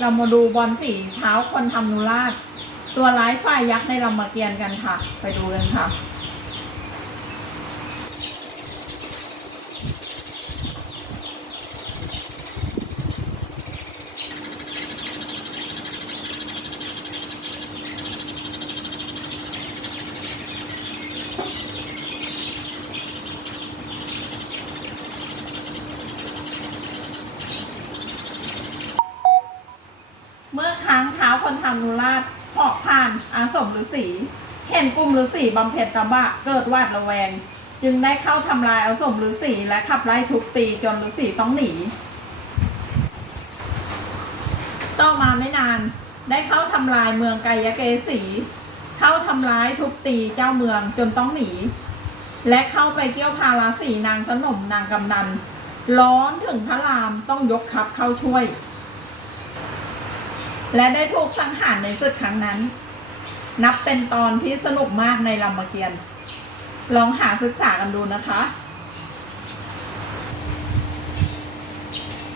เรามาดูบอลสีเท้าคนทำนุราช ตัวร้ายฝ่ายยักษ์ในรามเกียรติ์กันค่ะ ไปดูกันค่ะ มื่อค้างเท้าคนทำนุราชเหาะผ่านอาสมฤาษีเห็นกลุ่มฤาษีบำเพ็ญตบะเกิดวาดระแวง จึงได้เข้าทำลายอาสมฤาษีและขับไล่ทุบตีจนฤาษีต้องหนี ต่อมาไม่นานได้เข้าทำลายเมืองไกยเกษีเข้าทำร้ายทุบตีเจ้าเมืองจนต้องหนี และเข้าไปเกี่ยวพาราสีนางสนมนางกำนัน ร้อนถึงพระรามต้องยกทัพเข้าช่วย และได้ถูกสังหารในศึกครั้งนั้น นับเป็นตอนที่สนุกมากในรามเกียรติ์ลองหาศึกษากันดูนะคะ